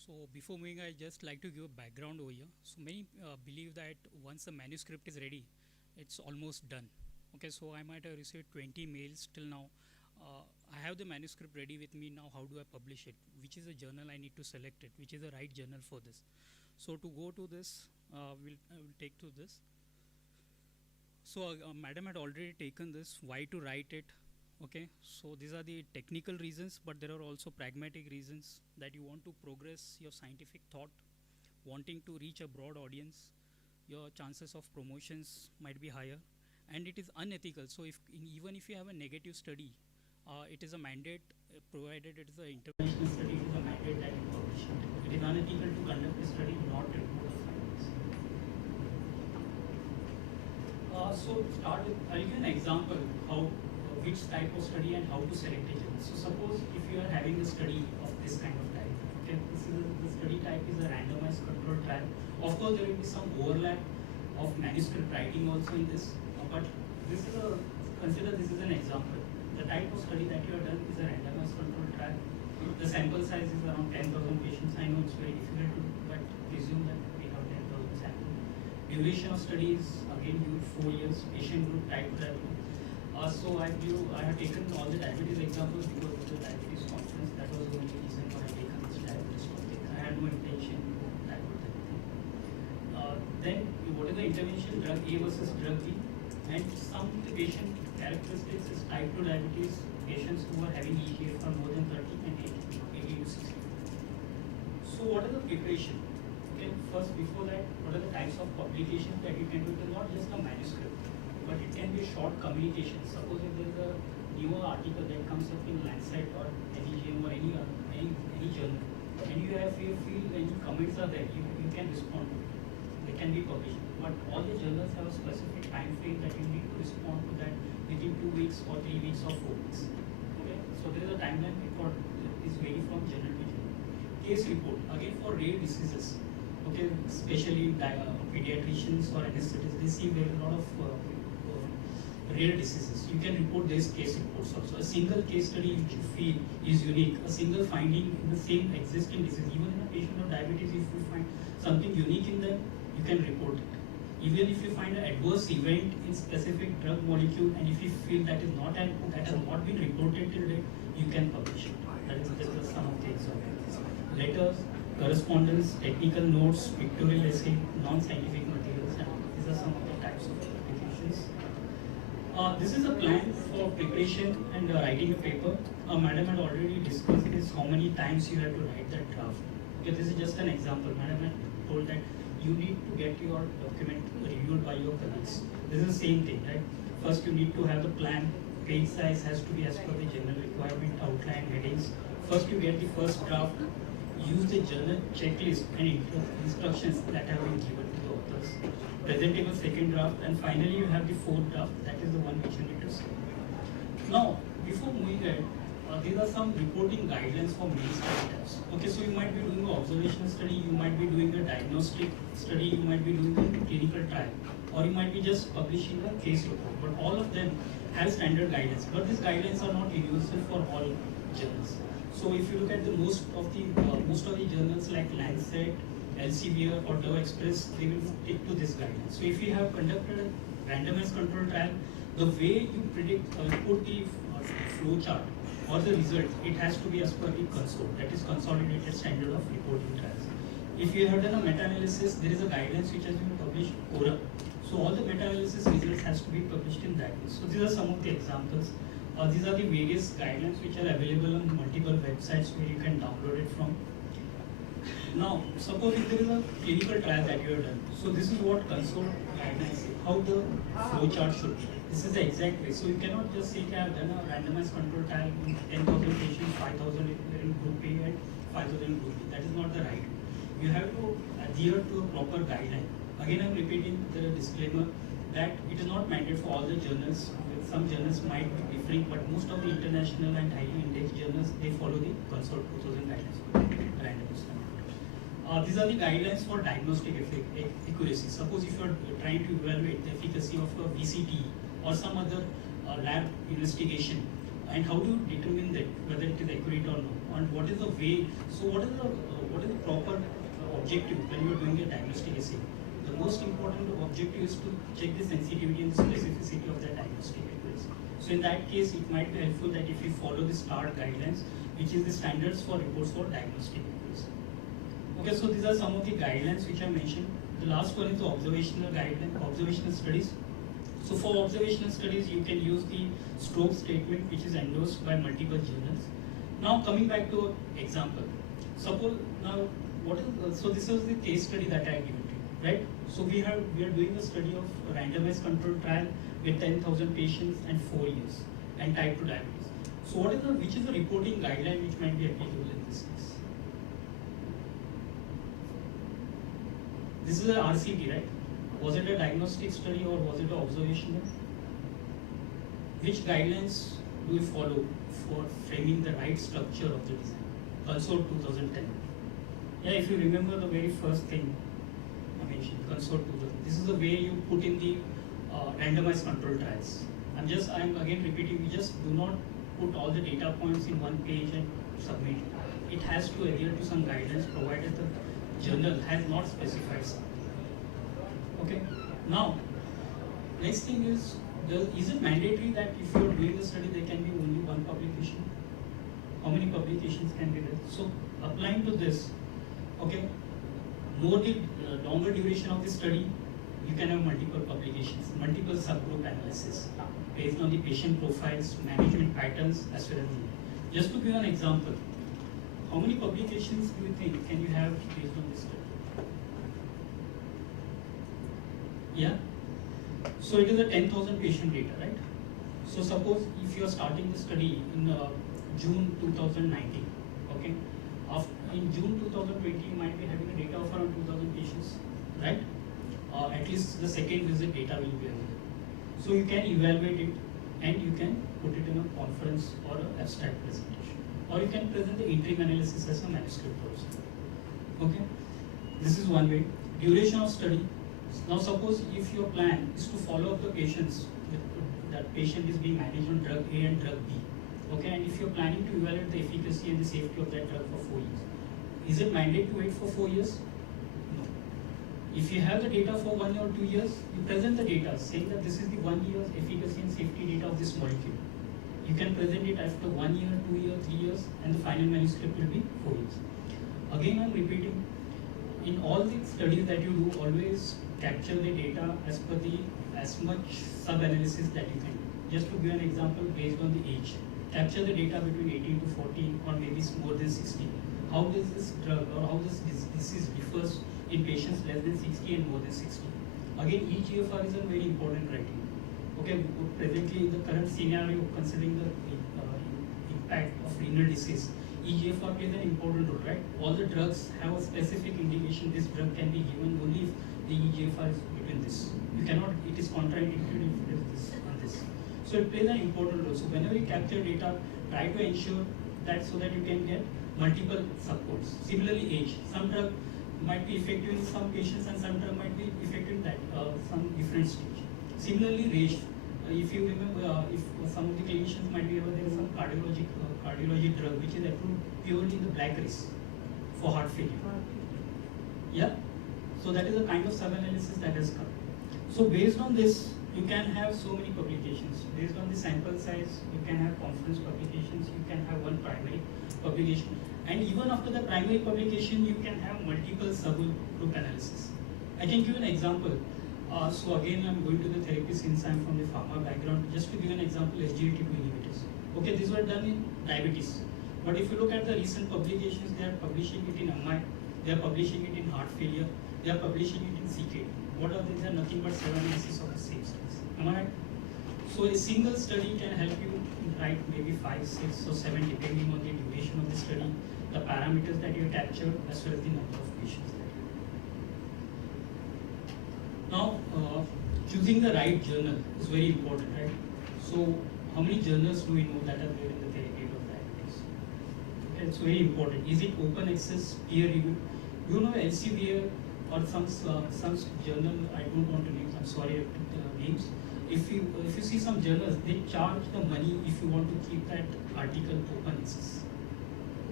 So before moving, I just like to give a background over here. So many believe that once the manuscript is ready, it's almost done. Okay, so I might have received 20 mails till now. I have the manuscript ready with me now. How do I publish it? Which is a journal I need to select it? Which is the right journal for this? So to go to this, I will take to this. So madam had already taken this. Why to write it? Okay, so these are the technical reasons, but there are also pragmatic reasons that you want to progress your scientific thought, wanting to reach a broad audience. Your chances of promotions might be higher, and it is unethical. So even if you have a negative study, it is a mandate, provided it is an interventional study, it is a mandate that you publish it. It is unethical to conduct a study, not report the findings. So start with, I'll give an example how which type of study and how to select a journal. So suppose if you are having a study of this kind of type, okay, the study type is a randomized controlled trial. Of course, there will be some overlap of manuscript writing also in this, but this is consider this is an example. The type of study that you have done is a randomized controlled trial. The sample size is around 10,000 patients. I know it's very difficult to do, but presume that we have 10,000 samples. Duration of study is again due 4 years. Patient group type 2 diabetes. So I have taken all the diabetes examples because of the diabetes conference. That was the only reason why I have taken this diabetes topic. I had no intention to type out everything. Then what is the intervention? Drug A versus drug B, and some of the patient characteristics is type 2 diabetes patients who are having EGFR more than 30 and 80 to 60. So what is the preparation? Okay, first before that, what are the types of publications that you can do? It is not just a manuscript, but it can be a short communication. Suppose if there is a newer article that comes up in Lancet or NEJM or any journal, and you feel any comments are there, you can respond to it. They can be published. But all the journals have a specific time frame that you need to respond to that within 2 weeks or 3 weeks or 4 weeks. Okay, so there is a timeline report is vary from journal to journal. Case report again for rare diseases. Okay, especially pediatricians or anesthetists, they see there are a lot of rare diseases. You can report these case reports also. A single case study which you feel is unique, a single finding in the same existing disease, even in a patient of diabetes, if you find something unique in them, you can report it. Even if you find an adverse event in specific drug molecule, and if you feel that has not been reported till date, you can publish it. That is some of the examples. Letters, correspondence, technical notes, pictorial essay, non-scientific materials, and these are some of the types of applications. This is a plan for preparation and writing a paper. Madam had already discussed this, how many times you have to write that draft. Okay, this is just an example. Madam had told that you need to get your document reviewed by your colleagues. This is the same thing, right? First you need to have the plan, page size has to be as per the general requirement, outline, headings. First you get the first draft, use the journal checklist and instructions that have been given to the authors. Presentable second draft, and finally you have the fourth draft, that is the one which you need to see. Now, before moving ahead, these are some reporting guidelines for many study types. Okay, so you might be doing an observational study, you might be doing a diagnostic study, you might be doing a clinical trial, or you might be just publishing a case report. But all of them have standard guidelines, but these guidelines are not universal for all journals. So if you look at the most of the journals like Lancet, Elsevier or Dove Express, they will stick to this guidelines. So if you have conducted a randomized control trial, the way you put the flow chart or the result, it has to be as per the console, that is consolidated standard of reporting trials. If you have done a meta-analysis, there is a guidelines which has been published ORA. So all the meta-analysis results has to be published in that way. So these are some of the examples. These are the various guidelines which are available on multiple websites where you can download it from. Now, suppose if there is a clinical trial that you have done, so this is what console guidelines say, how the flow chart should be. This is the exact way. So you cannot just say I have done a randomized control trial in 10,000 patients, 5,000 in group A and 5,000 in group B. That is not the right way. You have to adhere to a proper guideline. Again, I am repeating the disclaimer that it is not mandated for all the journals. Some journals might be different, but most of the international and highly indexed journals, they follow the console 2000 guidelines for randomized control. These are the guidelines for diagnostic accuracy. Suppose if you are trying to evaluate the efficacy of a VCT or some other lab investigation, and how do you determine that whether it is accurate or not, and what is the way, so what is the what is the proper objective when you are doing a diagnostic assay? The most important objective is to check the sensitivity and the specificity of the diagnostic accuracy. So in that case, it might be helpful that if you follow the STAR guidelines, which is the standards for reports for diagnostic accuracy. Okay, so these are some of the guidelines which I mentioned. The last one is the observational guideline, observational studies. So for observational studies, you can use the stroke statement, which is endorsed by multiple journals. Now coming back to example, suppose now so this is the case study that I given to you, right? So we are doing a study of a randomized controlled trial with 10,000 patients and 4 years and type 2 diabetes. So which is the reporting guideline which might be applicable in this case? This is a RCT, right? Was it a diagnostic study or was it an observational? Which guidelines do we follow for framing the right structure of the design? Consort 2010. Yeah, if you remember the very first thing I mentioned, Consort 2000. This is the way you put in the randomized control trials. I'm again repeating, we just do not put all the data points in one page and submit it. It has to adhere to some guidelines provided the journal has not specified something. Okay. Now, next thing is it mandatory that if you are doing a study, there can be only one publication? How many publications can be there? So, applying to this, okay, more the longer duration of the study, you can have multiple publications, multiple subgroup analysis based on the patient profiles, management patterns, as well as the. Just to give an example, how many publications do you think can you have based on this study? Yeah. So it is a 10,000 patient data, right? So suppose if you are starting the study in June 2019, okay? In June 2020, you might be having a data of around 2,000 patients, right? At least the second visit data will be available. So you can evaluate it and you can put it in a conference or an abstract presentation. Or you can present the interim analysis as a manuscript also. Okay? This is one way. Duration of study. Now suppose if your plan is to follow up the patients, that patient is being managed on drug A and drug B. Okay, and if you're planning to evaluate the efficacy and the safety of that drug for 4 years, is it mandatory to wait for 4 years? No. If you have the data for 1 or 2 years, you present the data saying that this is the 1 year's efficacy and safety data of this molecule. You can present it after 1 year, 2 years, 3 years, and the final manuscript will be 4 years. Again, I'm repeating, in all the studies that you do, always capture the data as much sub-analysis that you can do. Just to give an example, based on the age, capture the data between 18 to 40 or maybe more than 60. How does this drug or how this disease differs in patients less than 60 and more than 60? Again, eGFR is a very important criteria. Okay, presently in the current scenario, considering the impact of renal disease, eGFR plays an important role, right? All the drugs have a specific indication. This drug can be given only if the eGFR is between this. You cannot, it is contraindicated if it is this and this. So it plays an important role. So whenever you capture data, try to ensure that so that you can get multiple supports. Similarly, age. Some drug might be effective in some patients and some drug might be effective in that some different stage. Similarly, race. If you remember, if some of the clinicians might be aware, there is some cardiology drug which is approved purely in the black race for heart failure. Yeah. So that is a kind of sub-analysis that has come. So based on this, you can have so many publications. Based on the sample size, you can have conference publications, you can have one primary publication. And even after the primary publication, you can have multiple subgroup analysis. I can give an example. So again, I'm going to the therapy since I'm from the pharma background. Just to give an example, SGLT2 inhibitors. Okay, these were done in diabetes. But if you look at the recent publications, they are publishing it in MI, they are publishing it in heart failure, they are publishing it in CKD. What are these? Are nothing but sub-analysis of the same studies. Am I right? So a single study can help you write maybe 5, 6 or 7 depending on the duration of the study, the parameters that you captured, as well as the number of patients that you have. Now, choosing the right journal is very important, right? So how many journals do we know that are there in the therapy of diabetes? Okay, it's very important. Is it open access, peer review? You know LCBA or some journal, I don't want to name, I'm sorry I took the names. If you see some journals, they charge the money if you want to keep that article open access.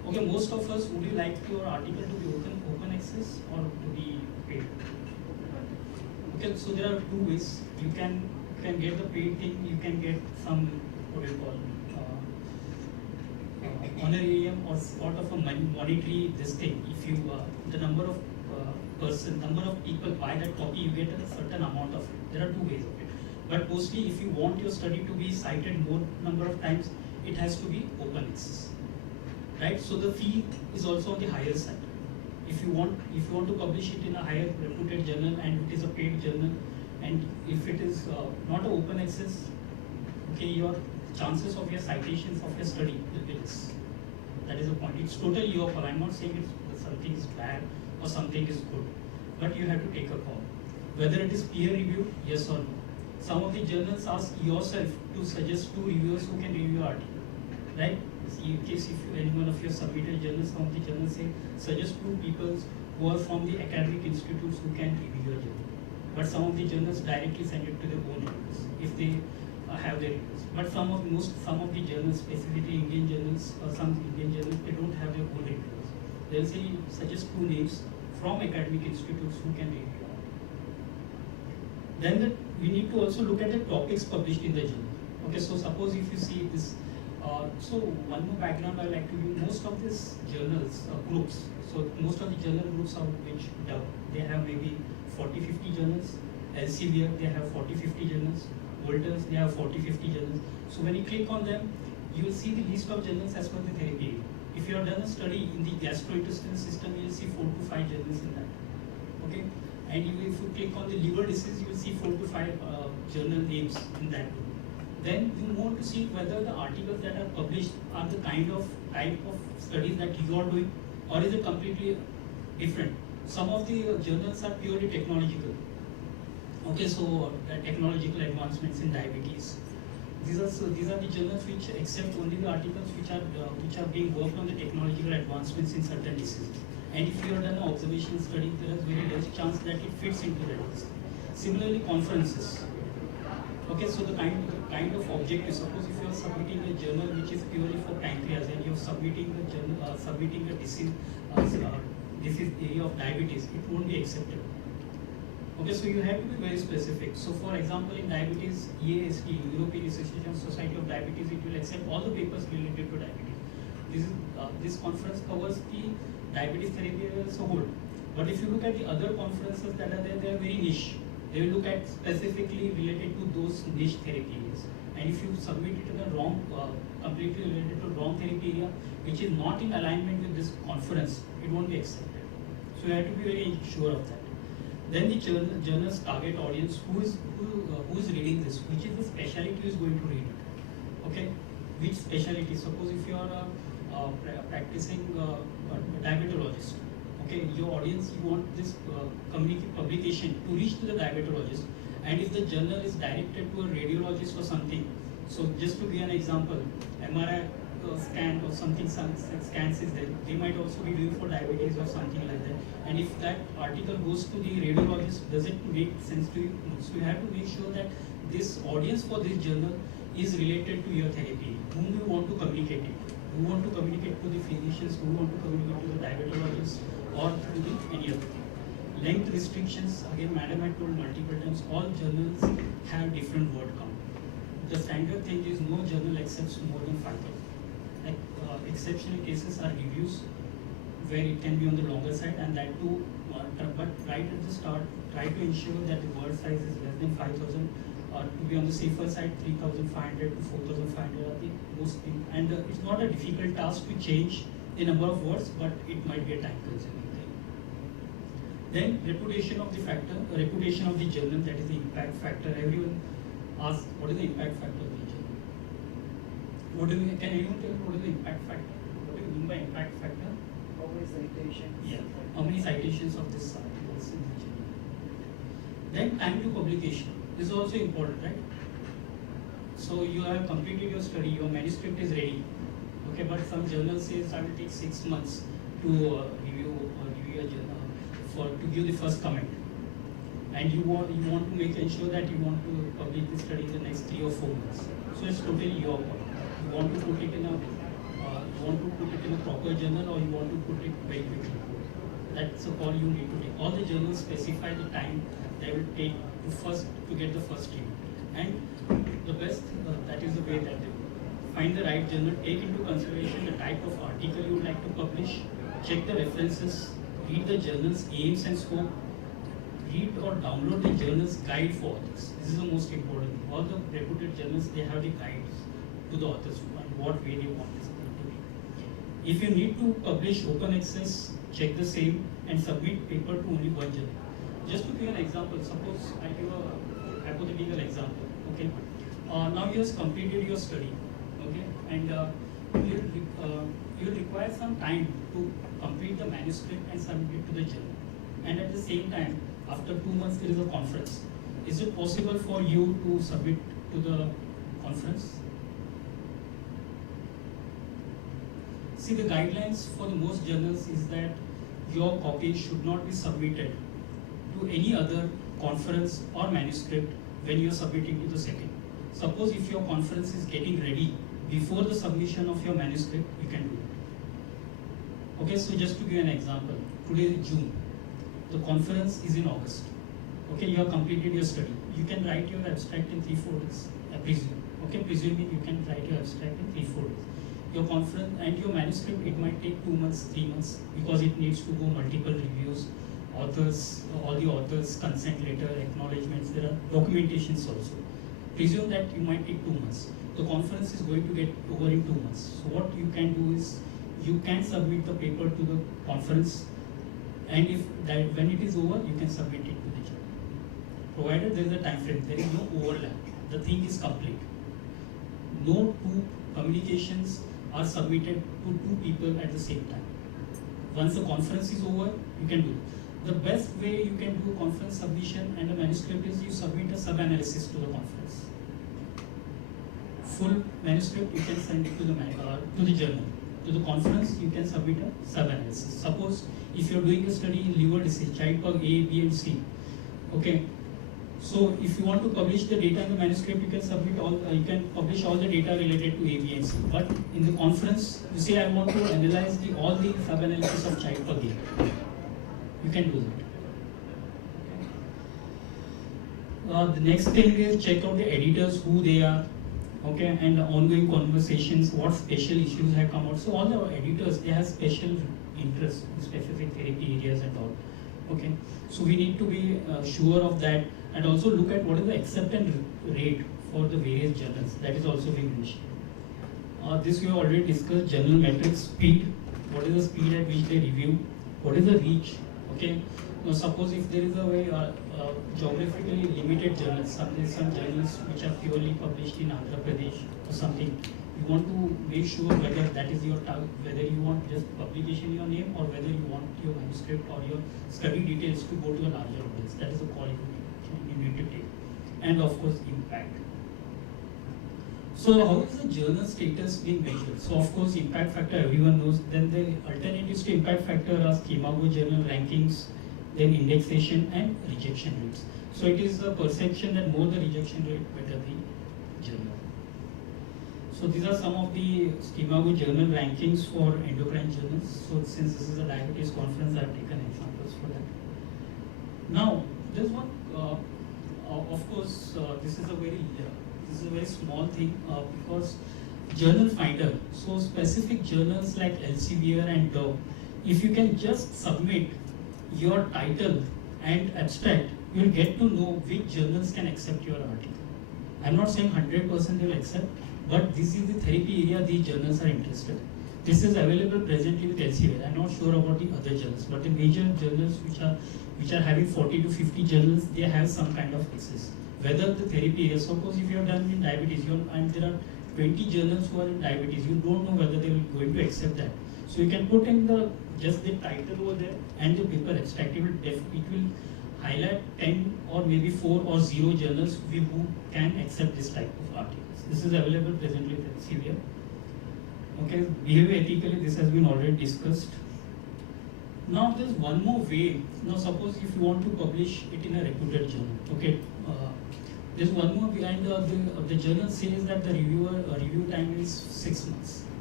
Okay, most of us, would you like your article to be open access or to be paid? Okay, so there are two ways. You can get the paid thing. You can get some, what do you call, honorarium or sort of a monetary this thing. If you the number of number of people buy that copy, you get a certain amount of it. There are two ways of it. But mostly, if you want your study to be cited more number of times, it has to be open access, right? So the fee is also on the higher side. If you want to publish it in a higher reputed journal and it is a paid journal, and if it is not an open access, okay, your chances of your citations of your study will be less. That is the point. It's totally your call. I'm not saying it's something is bad or something is good, but you have to take a call. Whether it is peer reviewed, yes or no. Some of the journals ask yourself to suggest 2 reviewers who can review your article, right? In case if any one of your submitted journals, some of the journals say suggest 2 people who are from the academic institutes who can review your journal. But some of the journals directly send it to their own reviewers if they have their reviews. But some of the journals, specifically Indian journals, some Indian journals, they don't have their own reviewers. They'll say suggest 2 names from academic institutes who can review. Then we need to also look at the topics published in the journal. Okay, so suppose if you see this, so one more background I like to give. Most of these journals groups, so most of the journal groups are which they have maybe 40-50 journals. Elsevier, they have 40-50 journals. Walters, they have 40-50 journals. So when you click on them, you will see the list of journals as per the therapy area. If you have done a study in the gastrointestinal system, you will see 4 to 5 journals in that. Okay, and if you click on the liver disease, you will see 4 to 5 journal names in that group. Then you want to see whether the articles that are published are the type of studies that you are doing, or is it completely different. Some of the journals are purely technological. Okay, so technological advancements in diabetes. These are the journals which accept only the articles which are being worked on the technological advancements in certain diseases. And if you have done an observational study, there is very less chance that it fits into that list. Similarly, conferences. Okay, so the kind of objective. Suppose if you are submitting a journal which is purely for pancreas and you are submitting a journal, submitting a disease area of diabetes, it won't be accepted. Okay, so you have to be very specific. So for example, in diabetes, EASD, European Association Society of Diabetes, it will accept all the papers related to diabetes. This conference covers the diabetes therapy as a whole. But if you look at the other conferences that are there, they are very niche. They will look at specifically related to those niche therapy areas. And if you submit it to the wrong, completely related to wrong therapy area, which is not in alignment with this conference, it won't be accepted. So you have to be very sure of that. Then the journal's target audience, who is reading this, which is the specialty who is going to read it. Okay, which specialty? Suppose if you are practicing diabetologist, okay, your audience, you want this publication to reach to the diabetologist, and if the journal is directed to a radiologist or something, so just to give an example, MRI scan or something, scans is there, they might also be doing for diabetes or something like that. And if that article goes to the radiologist, does it make sense to you? So you have to make sure that this audience for this journal is related to your therapy, whom you want to communicate it. You want to communicate to the physicians, who want to communicate to the diabetologists, or to the any other. Length restrictions, again, madam had told multiple times, all journals have different word count. The standard thing is no journal accepts more than 5,000. Like exceptional cases are reviews where it can be on the longer side, and that too, but right at the start, try to ensure that the word size is less than 5,000, or to be on the safer side, 3,500 to 4,500 are the most thing. And it's not a difficult task to change the number of words, but it might be a time-consuming thing. Then reputation of the journal, that is the impact factor. Everyone asks, what is the impact factor of the journal? Can anyone tell me what is the impact factor? What do you mean by impact factor? How many citations? Yeah. How many citations of this articles in the journal? Then time to publication. This is also important, right? So you have completed your study, your manuscript is ready. Okay, but some journal says I will take 6 months to review a journal to give the first comment. And you want to ensure that you want to publish the study in the next 3 or 4 months. So it's totally your call. You want to put it in a You want to put it in a proper journal or you want to put it very quickly. That's a call you need to take. All the journals specify the time they will take to get the first review. And the best, that is the way that they find the right journal, take into consideration the type of article you would like to publish, check the references, read the journal's aims and scope, read or download the journal's guide for authors. This is the most important. All the reputed journals, they have the guides to the authors and what way they want this thing to be. If you need to publish open access, check the same and submit paper to only one journal. Just to give an example, suppose I give a hypothetical example. Okay, now you have completed your study. Okay, and you require some time to complete the manuscript and submit it to the journal. And at the same time, after 2 months, there is a conference. Is it possible for you to submit to the conference? See, the guidelines for the most journals is that your copy should not be submitted to any other conference or manuscript when you are submitting to the second. Suppose if your conference is getting ready before the submission of your manuscript, you can do it. Okay, so just to give an example, today is June, the conference is in August. Okay, you have completed your study. You can write your abstract in 3-4 days, I presume. Okay, presuming you can write your abstract in 3-4 days. Your conference and your manuscript, it might take 2 months, 3 months, because it needs to go multiple reviews, authors, all the authors, consent letter, acknowledgements, there are documentations also. Presume that you might take 2 months. The conference is going to get over in 2 months. So what you can do is, you can submit the paper to the conference, and if that when it is over, you can submit it to the journal. Provided there is a time frame, there is no overlap, the thing is complete. No two communications are submitted to two people at the same time. Once the conference is over, you can do it. The best way you can do conference submission and a manuscript is you submit a sub-analysis to the conference. Full manuscript you can send it to the journal. To the conference you can submit a sub-analysis. Suppose if you are doing a study in liver disease, child pug A, B and C. Okay. So if you want to publish the data in the manuscript, you can submit you can publish all the data related to A, B and C. But in the conference, you say I want to analyze all the sub-analysis of child pug A. You can do that. The next thing is check out the editors, who they are, okay, and the ongoing conversations, what special issues have come out. So all the editors, they have special interest in specific therapy areas and all. Okay, so we need to be sure of that, and also look at what is the acceptance rate for the various journals. That is also being mentioned. This we have already discussed. Journal metrics, speed. What is the speed at which they review? What is the reach? Okay. Now suppose if there is a very geographically limited journals, some journals which are purely published in Andhra Pradesh or something, you want to make sure whether that is your target, whether you want just publication in your name or whether you want your manuscript or your study details to go to a larger audience. That is a call you need to take. And of course, impact. So how is the journal status being measured? So of course, impact factor everyone knows. Then the alternatives to impact factor are Schemago journal rankings, then indexation and rejection rates. So it is the perception that more the rejection rate, better the journal. So these are some of the Schemago journal rankings for endocrine journals. So since this is a diabetes conference, I have taken examples for that. Now, there's one, of course, this is a very small thing because Journalfinder, so specific journals like Elsevier and Dove, if you can just submit your title and abstract, you will get to know which journals can accept your article. I'm not saying 100% they will accept, but this is the therapy area these journals are interested in. This is available presently with Elsevier. I'm not sure about the other journals, but the major journals which are having 40 to 50 journals, they have some kind of access. Whether the therapy area, suppose if you have done in diabetes, and there are 20 journals who are in diabetes, you don't know whether they will going to accept that. So you can put in just the title over there and the paper abstract. It will highlight 10 or maybe 4 or 0 journals who can accept this type of articles. This is available presently with Elsevier. Okay, behavior ethically, this has been already discussed. Now there's one more way. Now suppose if you want to publish it in a reputed journal, okay, there's one more way, and the journal says that the review time is 6 months.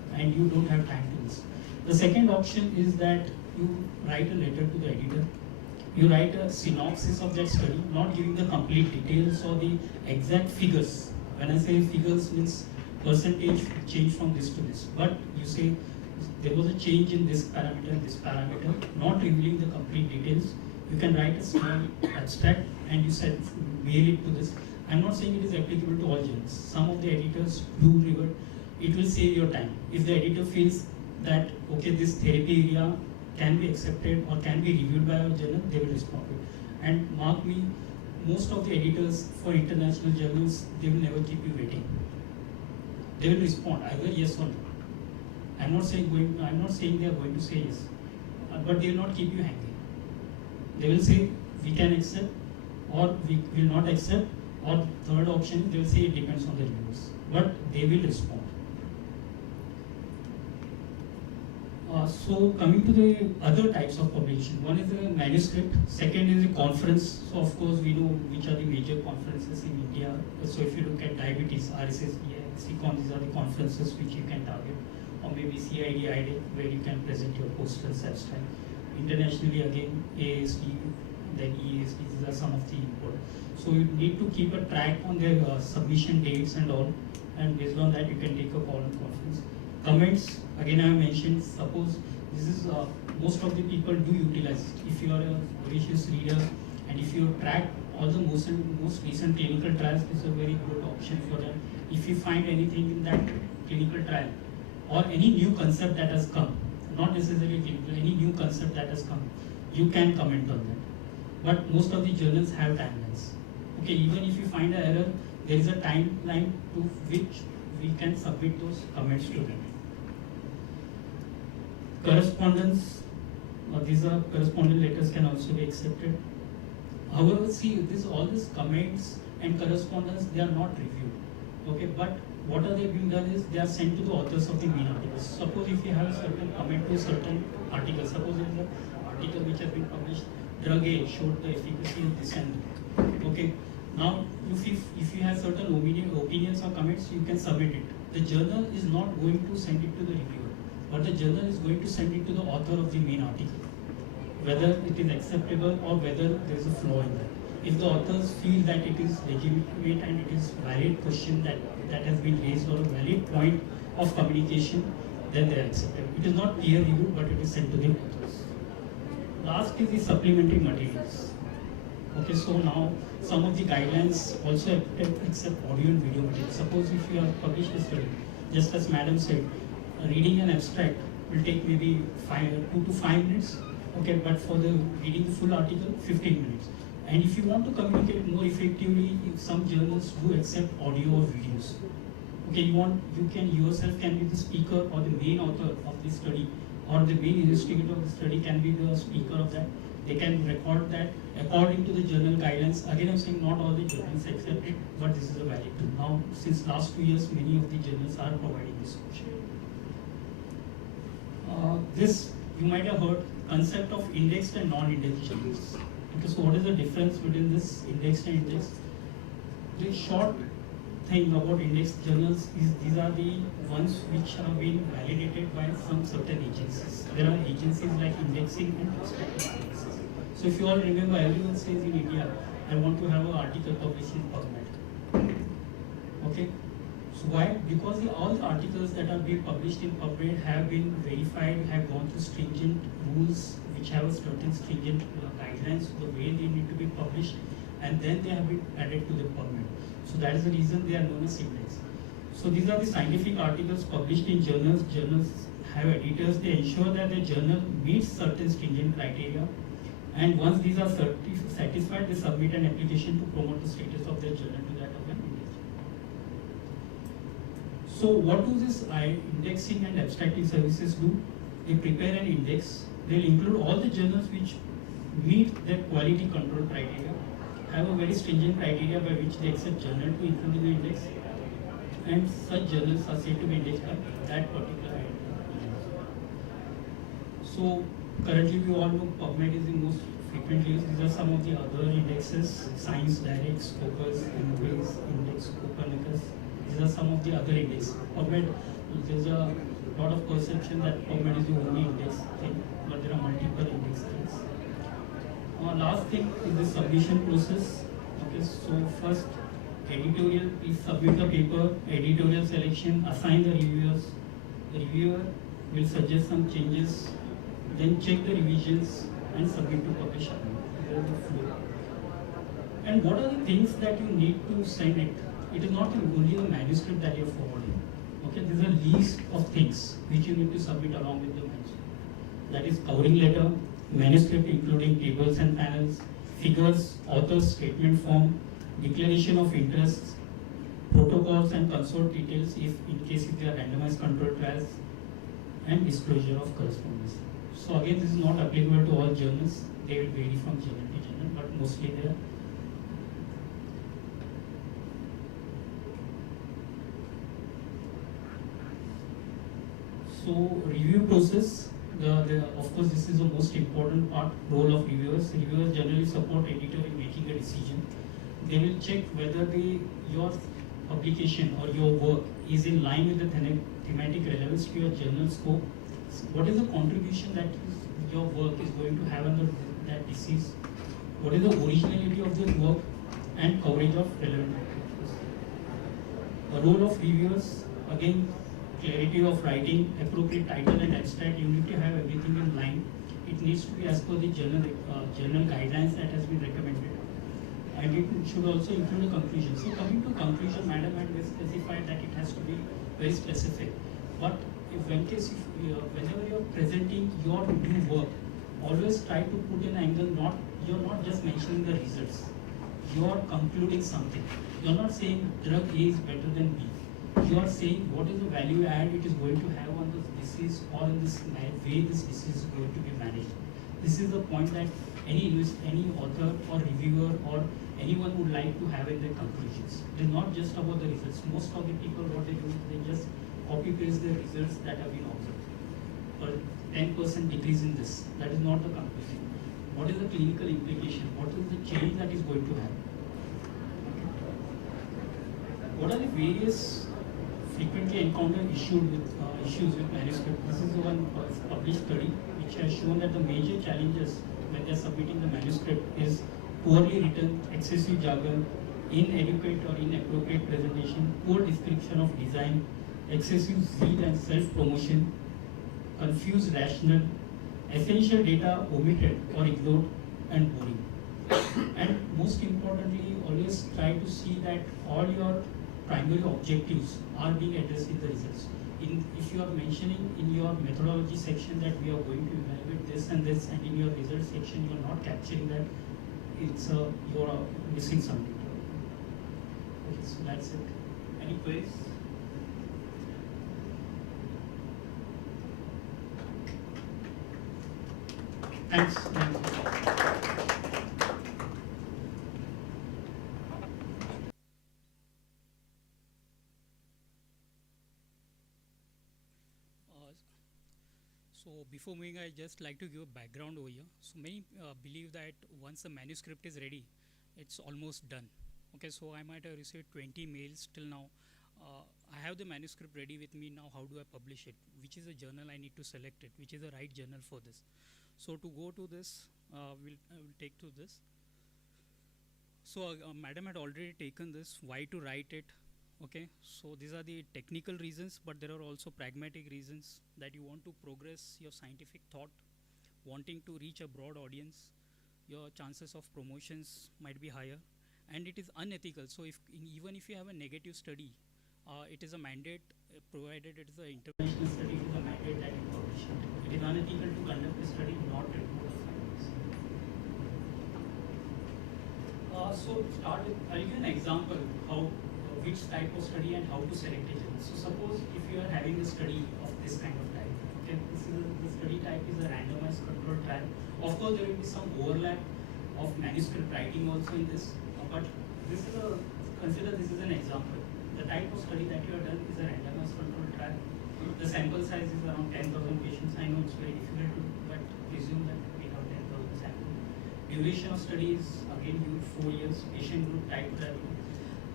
and you don't have time to listen. The second option is that you write a letter to the editor. You write a synopsis of that study, not giving the complete details or the exact figures. When I say figures, means percentage change from this to this, but you say there was a change in this parameter, not revealing the complete details. You can write a small abstract and you said mail it to this. I'm not saying it is applicable to all journals. Some of the editors do revert. It will save your time. If the editor feels that okay, this therapy area can be accepted or can be reviewed by our journal, they will respond to it. And mark me, most of the editors for international journals, they will never keep you waiting. They will respond either yes or no. I'm not saying they are going to say yes, but they will not keep you hanging. They will say we can accept or we will not accept, or third option they will say it depends on the reviews, but they will respond. So coming to the other types of publication, one is the manuscript, second is the conference. So of course we know which are the major conferences in India. So if you look at diabetes, RSS, CCON, these are the conferences which you can target, or maybe CID, IDEC, where you can present your posters, abstract. Internationally again, ASD, then EASD, these are some of the important. So you need to keep a track on their submission dates and all, and based on that you can take a call on conference. Comments, again I have mentioned, suppose this is, most of the people do utilize it. If you are a voracious reader and if you track all the most recent clinical trials, this is a very good option for them. If you find anything in that clinical trial or any new concept that has come, not necessarily clinical, any new concept that has come, you can comment on that. But most of the journals have timelines. Okay, even if you find an error, there is a timeline to which we can submit those comments to them. Correspondence, these are correspondence letters can also be accepted. However, see, all these comments and correspondence, they are not reviewed. Okay, but what are they being done is they are sent to the authors of the main articles. Suppose if you have a certain comment to a certain article, suppose there is an article which has been published, drug A showed the efficacy of this and that. Okay, now if you have certain opinions or comments, you can submit it. The journal is not going to send it to the reviewer, but the journal is going to send it to the author of the main article, whether it is acceptable or whether there is a flaw in that. If the authors feel that it is legitimate and it is valid question that has been raised or a valid point of communication, then they are accepted. It is not peer review, but it is sent to the authors. Last is the supplementary materials. Okay, so now some of the guidelines also accept audio and video materials. Suppose if you have published a study, just as madam said, reading an abstract will take maybe 2 to 5 minutes. Okay, but for the reading the full article, 15 minutes. And if you want to communicate more effectively, some journals do accept audio or videos. Okay, you can yourself can be the speaker or the main author of the study, or the main investigator of the study can be the speaker of that. They can record that according to the journal guidelines. Again, I'm saying not all the journals accept it, but this is a valid tool. Now, since last 2 years, many of the journals are providing this option. This, you might have heard, concept of indexed and non-indexed journals. Okay, so what is the difference between this indexed and indexed? The short thing about indexed journals is these are the ones which have been validated by some certain agencies. There are agencies like indexing and abstracting agencies. So if you all remember, everyone says in India, I want to have an article published in PubMed. Okay, so why? Because all the articles that are being published in PubMed have been verified, have gone through stringent rules which have a certain stringent guidelines, the way they need to be published, and then they have been added to the PubMed. So that is the reason they are known as indexed. So these are the scientific articles published in journals. Journals have editors. They ensure that the journal meets certain stringent criteria. And once these are satisfied, they submit an application to promote the status of their journal to that of an index. So what do this indexing and abstracting services do? They prepare an index. They'll include all the journals which meet their quality control criteria, have a very stringent criteria by which they accept journal to include in the index, and such journals are said to be indexed by that particular index. So currently we all know PubMed is the most frequently used. These are some of the other indexes: Science Direct, Scopus, Embase, Index, Copernicus, These are some of the other indexes. PubMed, there's a lot of perception that PubMed is the only index thing, but there are multiple index things. Last thing is the submission process. Okay, so first editorial, please submit the paper, editorial selection, assign the reviewers. The reviewer will suggest some changes, then check the revisions and submit to publisher. There is the flow. And what are the things that you need to send it? It is not only the manuscript that you are forwarding. Okay, these are list of things which you need to submit along with the manuscript. That is covering letter, manuscript including tables and panels, figures, author's statement form, declaration of interests, protocols and consort details in case if they are randomized control trials, and disclosure of correspondence. So again, this is not applicable to all journals. They will vary from journal to journal, but mostly they are. So review process. Of course, this is the most important part, role of reviewers. Reviewers generally support editor in making a decision. They will check whether your publication or your work is in line with the thematic relevance to your journal scope. What is the contribution that your work is going to have under that disease? What is the originality of the work and coverage of relevant topics? The role of reviewers, again, clarity of writing, appropriate title and abstract. You need to have everything in line. It needs to be as per the journal guidelines that has been recommended. And it should also include a conclusion. So coming to conclusion, Madam had specified that it has to be very specific. But whenever you are presenting your new work, always try to put an angle, you're not just mentioning the results. You're concluding something. You're not saying drug A is better than B. You are saying what is the value add it is going to have on this disease or in this way this disease is going to be managed. This is the point that any author or reviewer or anyone would like to have in their conclusions. It is not just about the results. Most of the people, what they do, they just copy paste the results that have been observed. Or 10% decrease in this. That is not the conclusion. What is the clinical implication? What is the change that is going to happen? What are the various frequently encountered issues with manuscript? This is the one published study which has shown that the major challenges when they are submitting the manuscript is poorly written, excessive jargon, inadequate or inappropriate presentation, poor description of design, excessive zeal and self-promotion, confused rationale, essential data omitted or ignored, and boring. And most importantly, always try to see that all your primary objectives are being addressed in the results. If you are mentioning in your methodology section that we are going to evaluate this, and in your results section you are not capturing that, you are missing something. Okay, so that's it. Any queries? Thanks. So before moving, I just like to give a background over here. So many believe that once the manuscript is ready, it's almost done. Okay, so I might have received 20 mails till now. I have the manuscript ready with me now. How do I publish it? Which is a journal I need to select it? Which is the right journal for this? So to go to this, I will take to this. So madam had already taken this, why to write it. Okay, so these are the technical reasons, but there are also pragmatic reasons that you want to progress your scientific thought, wanting to reach a broad audience, your chances of promotions might be higher, and it is unethical. So even if you have a negative study, it is a mandate, provided it is an interventional study, it is a mandate that you publish it. It is unethical to conduct a study, not report the findings. So start with, I'll give an example which type of study and how to select a journal. So suppose if you are having a study of this kind of type, okay, the study type is a randomized controlled trial. Of course, there will be some overlap of manuscript writing also in this, but consider this is an example. The type of study that you have done is a randomized controlled trial. The sample size is around 10,000 patients. I know it's very difficult to, but presume that we have 10,000 samples. Duration of study is again 4 years. Patient group type trial.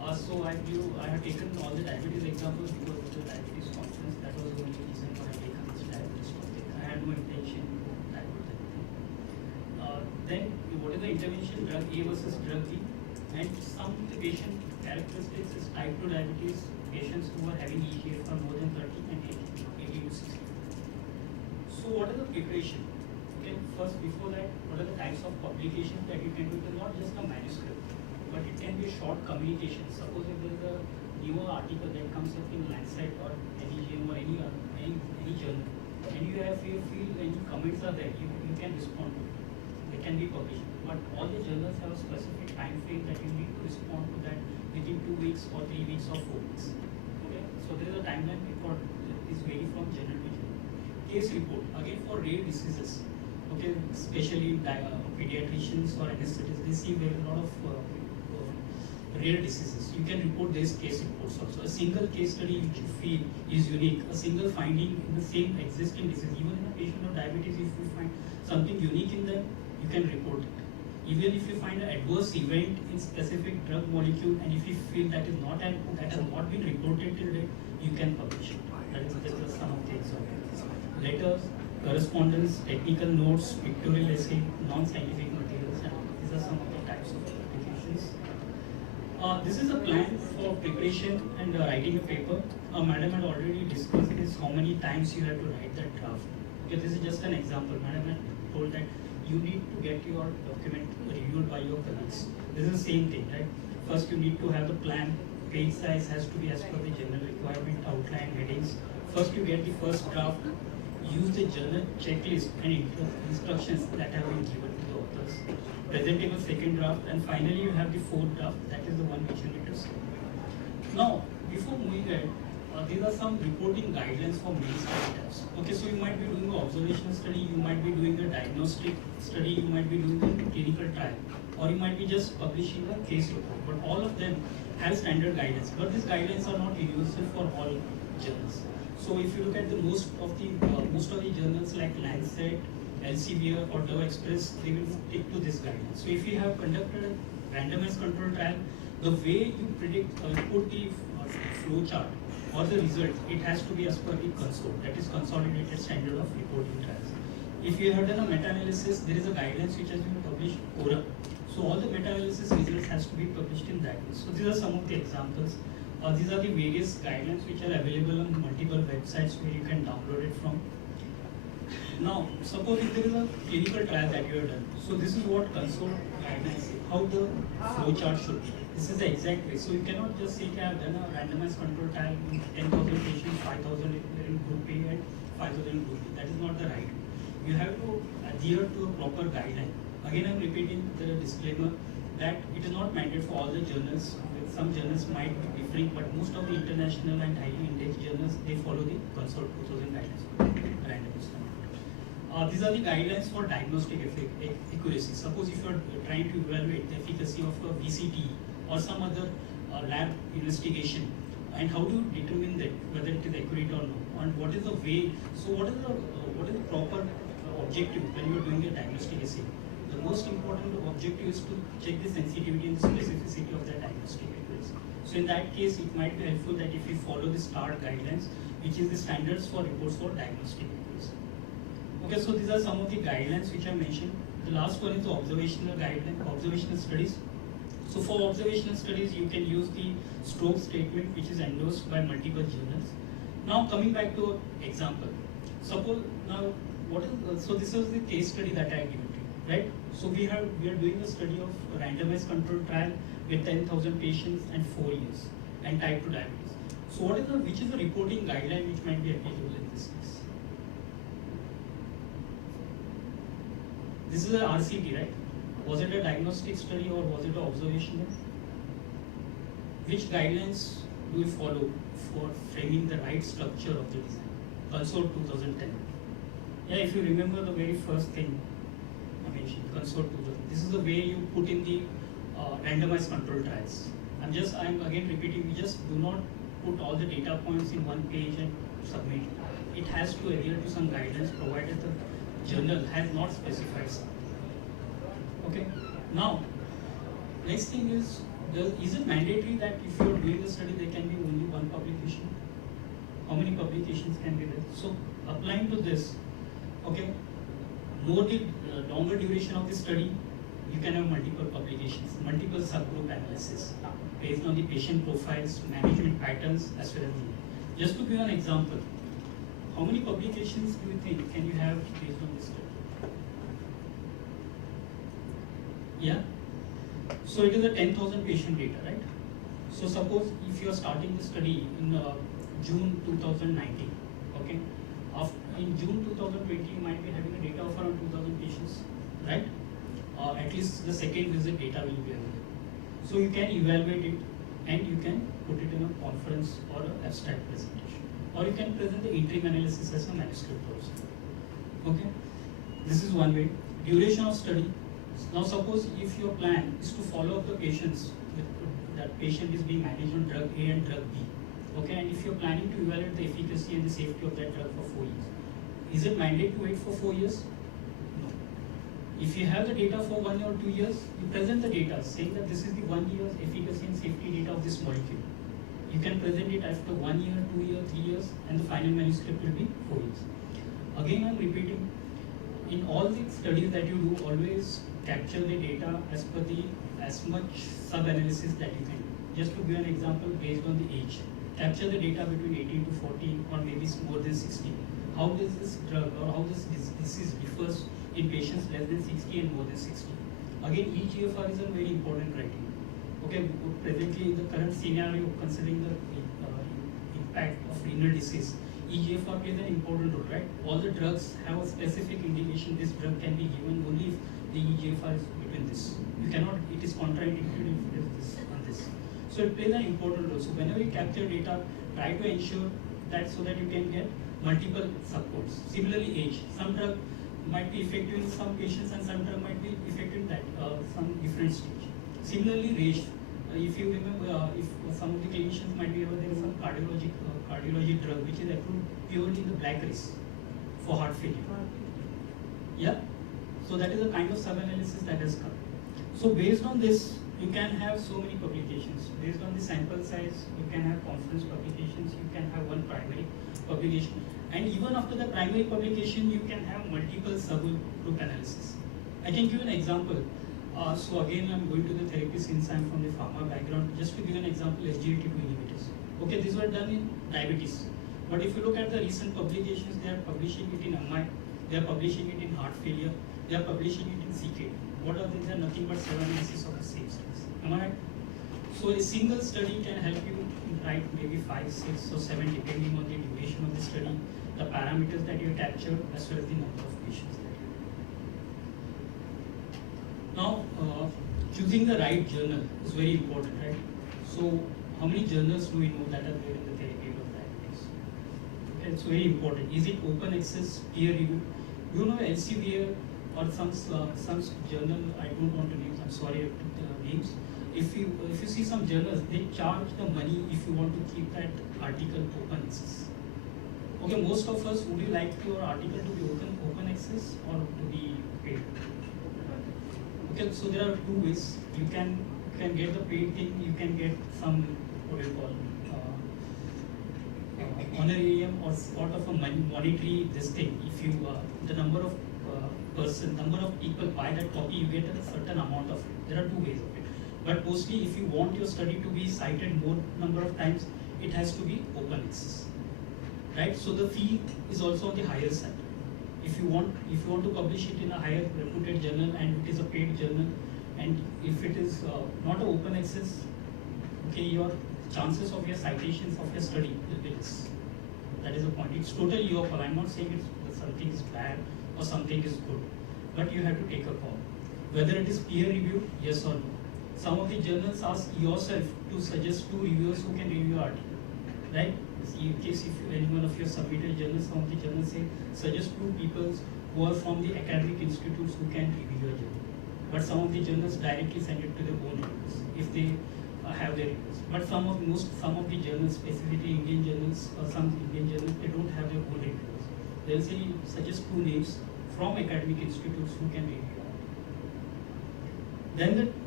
I have taken all the diabetes examples because of the diabetes conference. That was the only reason why I taken this diabetes topic. I had no intention to divert anything. Then what is the intervention, drug A versus drug B, and some of the patient characteristics is type 2 diabetes patients who are having eGFR more than 30 and 80 to 60. So what is the preparation? Okay, first before that, what are the types of publications that you can do? It is not just a manuscript, but it can be a short communication. Suppose if there is a newer article that comes up in Lancet or NEJM or any journal, and you feel any comments are there, you can respond to it. They can be published. But all the journals have a specific time frame that you need to respond to that within 2 weeks or 3 weeks or 4 weeks. Okay, so there is a timeline record that is vary from journal to journal. Case report, again for rare diseases. Okay, especially pediatricians or anesthetists, they see there are a lot of rare diseases. You can report these case reports also. A single case study which you feel is unique, a single finding in the same existing disease. Even in a patient of diabetes, if you find something unique in them, you can report it. Even if you find an adverse event in specific drug molecule, and if you feel that has not been reported till date, you can publish it. That is some of the examples. Letters, correspondence, technical notes, pictorial essay, non-scientific materials, and these are some of the types of applications. This is a plan for preparation and writing a paper. Madam had already discussed this, how many times you have to write that draft. Okay, this is just an example. Madam had told that you need to get your document reviewed by your colleagues. This is the same thing, right? First you need to have the plan, page size has to be as per the general requirement, outline, headings. First you get the first draft, use the journal checklist and instructions that have been given to the authors. Presentable second draft, and finally you have the fourth draft, that is the one which you need to see. Now, before moving ahead, these are some reporting guidelines for many study types. Okay, so you might be doing an observational study, you might be doing a diagnostic study, you might be doing a clinical trial, or you might be just publishing a case report. But all of them have standard guidelines, but these guidelines are not universal for all journals. So if you look at the most of the journals like Lancet, Elsevier or Dove Express, they will stick to this guideline. So if you have conducted a randomized control trial, the way you predict put the flow chart or the result, it has to be as per the console, that is consolidated standard of reporting trials. If you have done a meta-analysis, there is a guidelines which has been published ORA. So all the meta-analysis results has to be published in that way. So these are some of the examples. These are the various guidelines which are available on multiple websites where you can download it from. Now, suppose if there is a clinical trial that you have done. So this is what console guidelines say, how the flow chart should be. This is the exact way. So you cannot just say, I have done a randomized control trial with 10,000 patients, 5,000 in group A and 5,000 in group B. That is not the right way. You have to adhere to a proper guideline. Again, I am repeating the disclaimer that it is not mandated for all the journals. Some journals might be differing, but most of the international and highly indexed journals, they follow the consult 2000 guidelines for randomized control. These are the guidelines for diagnostic accuracy. Suppose if you are trying to evaluate the efficacy of a VCT or some other lab investigation, and how do you determine that whether it is accurate or not, and what is the way? So what is the proper objective when you are doing a diagnostic assay? The most important objective is to check the sensitivity and specificity of the diagnostic accuracy. So in that case, it might be helpful that if you follow the STAR guidelines, which is the standards for reports for diagnostic accuracy. Okay, so these are some of the guidelines which I mentioned. The last one is the observational guideline, observational studies. So for observational studies, you can use the stroke statement, which is endorsed by multiple journals. Now coming back to example. Suppose now so this is the case study that I given to you, right? So we are doing a study of a randomized control trial with 10,000 patients and 4 years and type 2 diabetes. So which is the reporting guideline which might be applicable in this case? This is a RCT, right? Was it a diagnostic study or was it an observational? Which guidelines do we follow for framing the right structure of the design? Consort 2010. Yeah, if you remember the very first thing I mentioned, Consort 2000. This is the way you put in the randomized control trials. I'm again repeating, we just do not put all the data points in one page and submit. It has to adhere to some guidelines provided the journal has not specified some. Okay. Now, next thing is is it mandatory that if you are doing the study, there can be only one publication? How many publications can be there? So applying to this, okay, more the longer duration of the study, you can have multiple publications, multiple subgroup analysis based on the patient profiles, management patterns, as well as the. Just to give an example, how many publications do you think can you have based on this study? Yeah? So it is a 10,000 patient data, right? So suppose if you are starting the study in June 2019, okay? In June 2020, you might be having a data of around 2,000 patients, right? At least the second visit data will be available. So you can evaluate it and you can put it in a conference or an abstract presentation. Or you can present the interim analysis as a manuscript also. Okay? This is one way. Duration of study. Now suppose if your plan is to follow up the patients, that patient is being managed on drug A and drug B. Okay, and if you're planning to evaluate the efficacy and the safety of that drug for 4 years, is it mandatory to wait for 4 years? No. If you have the data for 1 or 2 years, you present the data saying that this is the 1 year's efficacy and safety data of this molecule. You can present it after 1 year, 2 years, 3 years, and the final manuscript will be 4 years. Again, I'm repeating, in all the studies that you do, always capture the data as much sub-analysis that you can do. Just to give an example, based on the age, capture the data between 18 to 40 or maybe more than 60. How does this drug or how this disease differs in patients less than 60 and more than 60? Again, eGFR is a very important criteria. Okay, presently in the current scenario, considering the impact of renal disease, eGFR plays an important role, right? All the drugs have a specific indication. This drug can be given only if the eGFR is between this. You cannot, it is contraindicated if it is this and this. So it plays an important role. So whenever you capture data, try to ensure that so that you can get multiple subcodes. Similarly, age. Some drug might be effective in some patients and some drug might be effective at some different stage. Similarly, race. If you remember, if some of the clinicians might be aware, there is some cardiology drug which is approved purely in the black race for heart failure. Yeah? So that is a kind of sub-analysis that has come. So based on this, you can have so many publications. Based on the sample size, you can have conference publications, you can have one primary publication. And even after the primary publication, you can have multiple subgroup analysis. I can give an example. So again, I'm going to the therapy since I'm from the pharma background. Just to give an example, SGLT2 inhibitors. Okay, these were done in diabetes. But if you look at the recent publications, they are publishing it in MI, they are publishing it in heart failure, they are publishing it in CK. What are these? They are nothing but sub-analysis of the same studies. Am I right? So a single study can help you write maybe 5, 6 or 7 depending on the duration of the study, the parameters that you captured, as well as the number of patients that you have. Now, choosing the right journal is very important, right? So how many journals do we know that are there in the therapy of diabetes? Okay, it's very important. Is it open access, peer review? You know LCVA or some journal, I don't want to name, I'm sorry I took the names. If you see some journals, they charge the money if you want to keep that article open access. Okay, most of us, would you like your article to be open access or to be paid? Okay, so there are two ways. You can get the paid thing, you can get some, what do you call, honorarium or sort of a monetary this thing. If you, the number of people buy that copy, you get a certain amount of it. There are two ways of it. But mostly if you want your study to be cited more number of times, it has to be open access. Right? So the fee is also on the higher side. If you want to publish it in a higher reputed journal and it is a paid journal, and if it is not an open access, okay, your chances of your citations of your study will be less. That is the point. It's totally your call. I'm not saying it's something is bad or something is good, but you have to take a call. Whether it is peer review, yes or no. Some of the journals ask yourself to suggest 2 reviewers who can review your article, right? In case if any one of your submitted journals, some of the journals say suggest 2 people who are from the academic institutes who can review your journal. But some of the journals directly send it to their own reviewers if they have their reviews. But some of the journals, specifically Indian journals or some Indian journals, they don't have their own reviewers. They'll say suggest 2 names from academic institutes who can review. Then the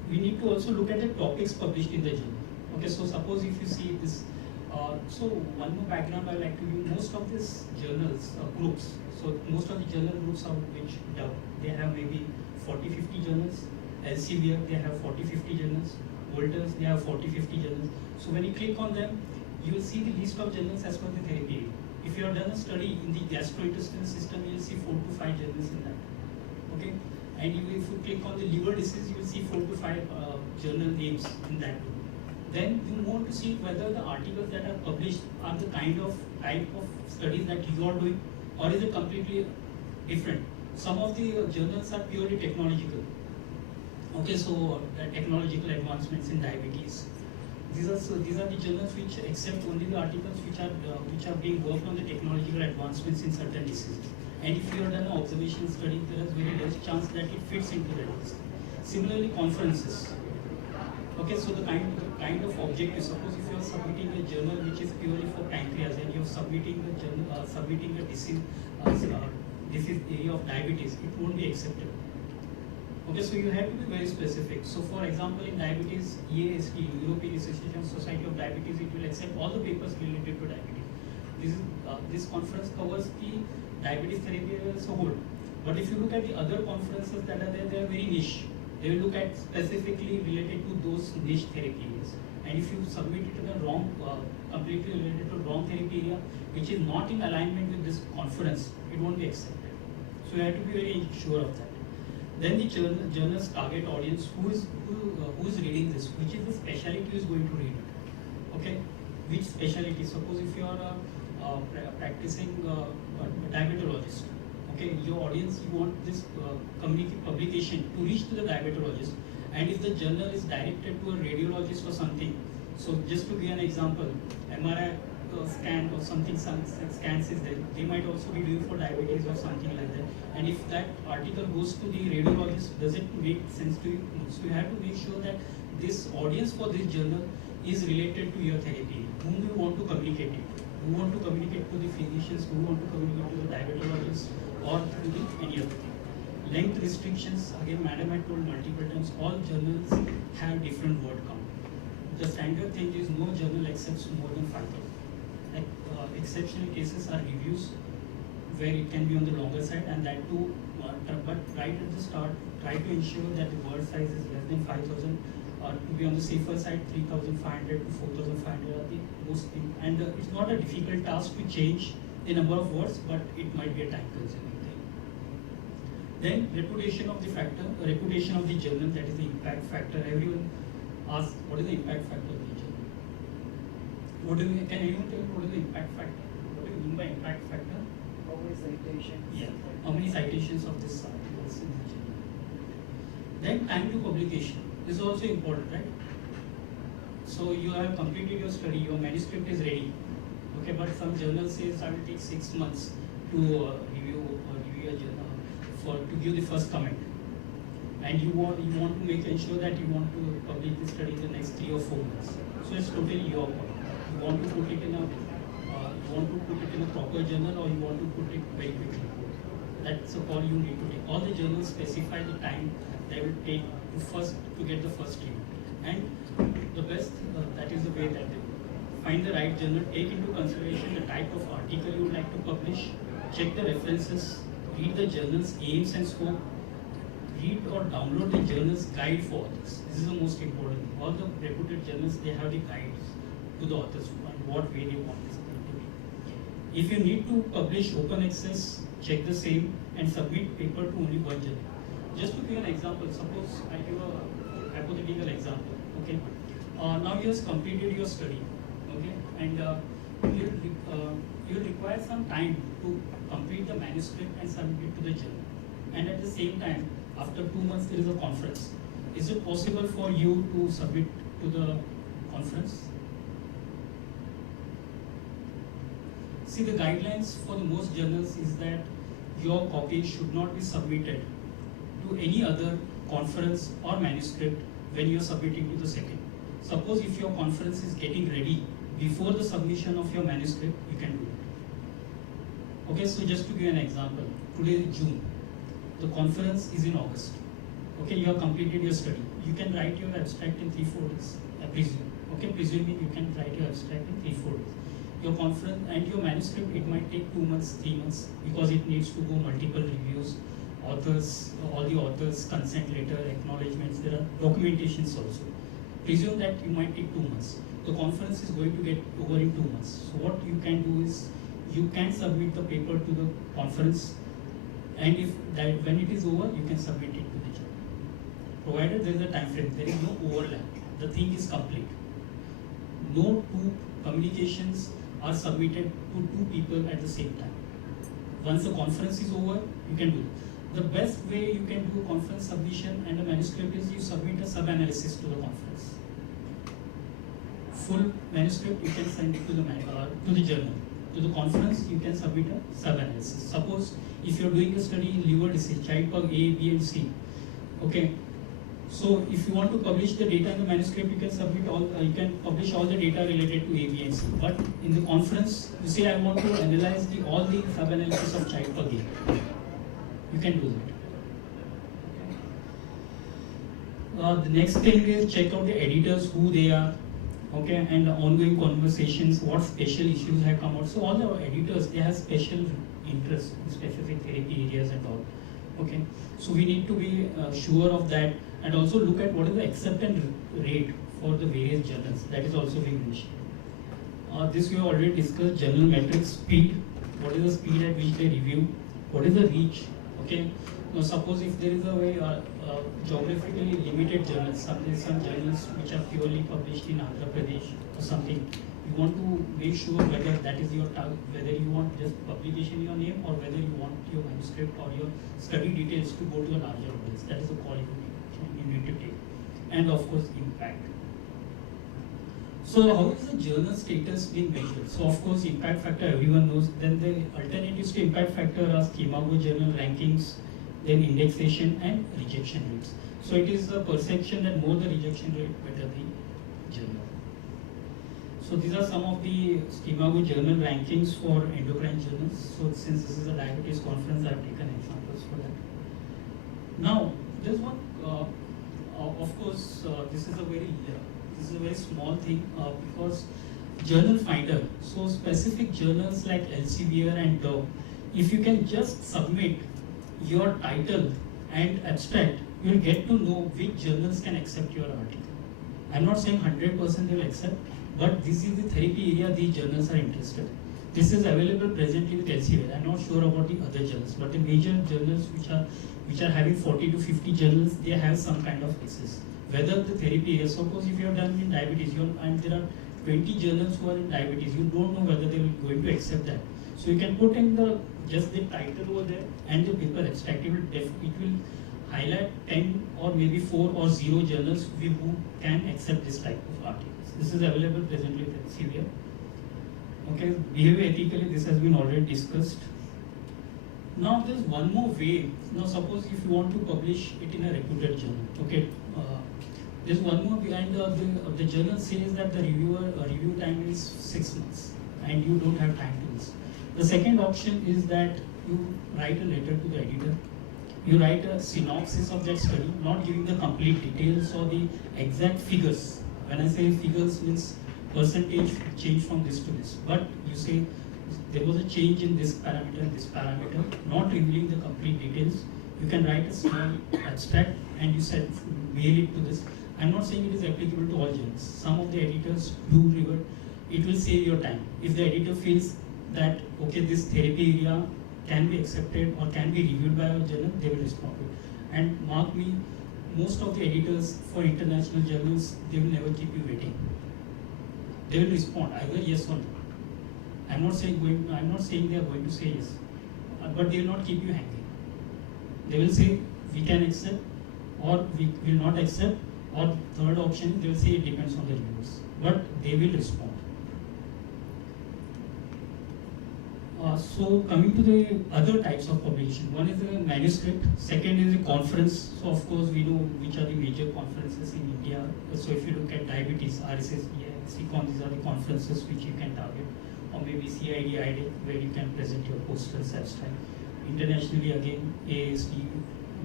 we need to also look at the topics published in the journal. Okay, so suppose if you see this, so one more background I like to give. Most of these journals groups, so most of the journal groups are which they have maybe 40-50 journals. Elsevier, they have 40-50 journals. Walters, they have 40-50 journals. So when you click on them, you will see the list of journals as per the therapy area. If you have done a study in the gastrointestinal system, you will see 4 to 5 journals in that. Okay, and if you click on the liver disease, you will see 4 to 5 journal names in that group. Then you want to see whether the articles that are published are the type of studies that you are doing, or is it completely different. Some of the journals are purely technological. Okay, so technological advancements in diabetes. These are the journals which accept only the articles which are being worked on the technological advancements in certain diseases. And if you have done an observational study, there is very less chance that it fits into that list. Similarly, conferences. Okay, so the kind of objective. Suppose if you are submitting a journal which is purely for pancreas, and you are submitting a disease area of diabetes, it won't be acceptable. Okay, so you have to be very specific. So for example, in diabetes, EASD, European Association Society of Diabetes, it will accept all the papers related to diabetes. This conference covers the diabetes therapy as a whole. But if you look at the other conferences that are there, they are very niche. They will look at specifically related to those niche therapy areas. And if you submit it in the wrong, completely related to wrong therapy area, which is not in alignment with this conference, it won't be accepted. So you have to be very sure of that. Then the journal's target audience, who is reading this, which is the specialty who is going to read it. Okay, which specialty? Suppose if you are a practicing diabetologist, okay, your audience, you want this publication to reach to the diabetologist, and if the journal is directed to a radiologist or something, so just to give an example, MRI scan or something, scans is there, they might also be doing for diabetes or something like that. And if that article goes to the radiologist, does it make sense to you? So you have to make sure that this audience for this journal is related to your therapy. Whom you want to communicate it? Who want to communicate to the physicians? Who want to communicate to the diabetologist or to the any other thing? Length restrictions, again, madam had told multiple times, all journals have different word count. The standard thing is no journal accepts more than 5,000. Exceptional cases are reviews where it can be on the longer side, and that too, but right at the start, try to ensure that the word size is less than 5,000, or to be on the safer side, 3,500 to 4,500 are the most thing. And it's not a difficult task to change the number of words, but it might be a time consuming thing. Then reputation of the journal, that is the impact factor. Everyone asks, what is the impact factor of the journal? Can anyone tell me what is the impact factor? What do you mean by impact factor? How many citations? Yeah. How many citations of this articles in the journal? Then time to publication is also important, right? So you have completed your study, your manuscript is ready. Okay, but some journal says I will take 6 months to review a journal to give the first comment. And you want to make ensure that you want to publish the study in the next 3 or 4 months. So it's totally your call. You want to put it in a proper journal, or you want to put it very quickly. That's a call you need to take. All the journals specify the time they will take to get the first review. And the best, that is the way that they find the right journal, take into consideration the type of article you would like to publish, check the references, read the journal's aims and scope, read or download the journal's guide for authors. This is the most important. All the reputed journals, they have the guides to the authors and what way they want this thing to be. If you need to publish open access, check the same and submit paper to only one journal. Just to give an example, suppose I give a hypothetical example. Okay, now you have completed your study. Okay, and you require some time to complete the manuscript and submit it to the journal. And at the same time, after 2 months, there is a conference. Is it possible for you to submit to the conference? See, the guidelines for the most journals is that your copy should not be submitted to any other conference or manuscript when you are submitting to the second. Suppose if your conference is getting ready before the submission of your manuscript, you can do it. Okay, so just to give an example, today is June. The conference is in August. Okay, you have completed your study. You can write your abstract in 3-4 days, I presume. Okay, presuming you can write your abstract in 3-4 days. Your conference and your manuscript, it might take 2 months, 3 months, because it needs to go multiple reviews, authors, all the authors, consent letter, acknowledgements, there are documentations also. Presume that you might take 2 months. The conference is going to get over in 2 months. So what you can do is, you can submit the paper to the conference, and if that when it is over, you can submit it to the journal. Provided there is a time frame, there is no overlap, the thing is complete. No two communications are submitted to 2 people at the same time. Once the conference is over, you can do it. The best way you can do conference submission and a manuscript is you submit a sub-analysis to the conference. Full manuscript you can send it to the journal. To the conference you can submit a sub-analysis. Suppose if you are doing a study in liver disease, child pug A, B and C, okay. So if you want to publish the data in the manuscript, you can submit all, you can publish all the data related to A, B and C. But in the conference, you say I want to analyze all the sub-analysis of child pug A. You can do that. The next thing is check out the editors, who they are, okay, and the ongoing conversations, what special issues have come out. So all the editors, they have special interest in specific therapy areas and all. Okay, so we need to be sure of that, and also look at what is the acceptance rate for the various journals. That is also being mentioned. This we have already discussed. Journal metrics, speed. What is the speed at which they review? What is the reach? Okay. Now suppose if there is a very geographically limited journals, some journals which are purely published in Andhra Pradesh or something, you want to make sure whether that is your target, whether you want just publication in your name or whether you want your manuscript or your study details to go to a larger audience. That is the call you need to take. And of course, impact. So how is the journal status being measured? So of course, impact factor everyone knows. Then the alternatives to impact factor are schema-go journal rankings, then indexation and rejection rates. So it is the perception that more the rejection rate, better the journal. So these are some of the schema-go journal rankings for endocrine journals. So since this is a diabetes conference, I have taken examples for that. Now, there's one, of course, this is a very small thing because Journalfinder, so specific journals like Elsevier and Dove, if you can just submit your title and abstract, you will get to know which journals can accept your article. I'm not saying 100% they will accept, but this is the therapy area these journals are interested. This is available presently with Elsevier. I'm not sure about the other journals, but the major journals which are having 40 to 50 journals, they have some kind of access. Whether the therapy area, suppose if you are done in diabetes, and there are 20 journals who are in diabetes, you don't know whether they will going to accept that. So you can put in just the title over there and the paper abstract. It will highlight 10 or maybe 4 or 0 journals who can accept this type of articles. This is available presently with Elsevier. Okay, behavior ethically, this has been already discussed. Now there's one more way. Now suppose if you want to publish it in a reputed journal, okay, there's one more way, and the journal says that the review time is 6 months and you don't have time to this. The second option is that you write a letter to the editor. You write a synopsis of that study, not giving the complete details or the exact figures. When I say figures, means percentage change from this to this. But you say there was a change in this parameter, not revealing the complete details. You can write a small abstract and you said mail it to this. I'm not saying it is applicable to all journals. Some of the editors do revert. It will save your time. If the editor feels that, okay, this therapy area can be accepted or can be reviewed by a journal, they will respond to it. And mark me, most of the editors for international journals, they will never keep you waiting. They will respond either yes or no. I'm not saying they are going to say yes, but they will not keep you hanging. They will say we can accept or we will not accept, or third option they will say it depends on the reviewers, but they will respond. So coming to the other types of publication, one is the manuscript, second is the conference. So of course we know which are the major conferences in India. So if you look at diabetes, RSS, CCON, these are the conferences which you can target, or maybe CID, IDEC, where you can present your posters, abstract. Internationally again, ASD,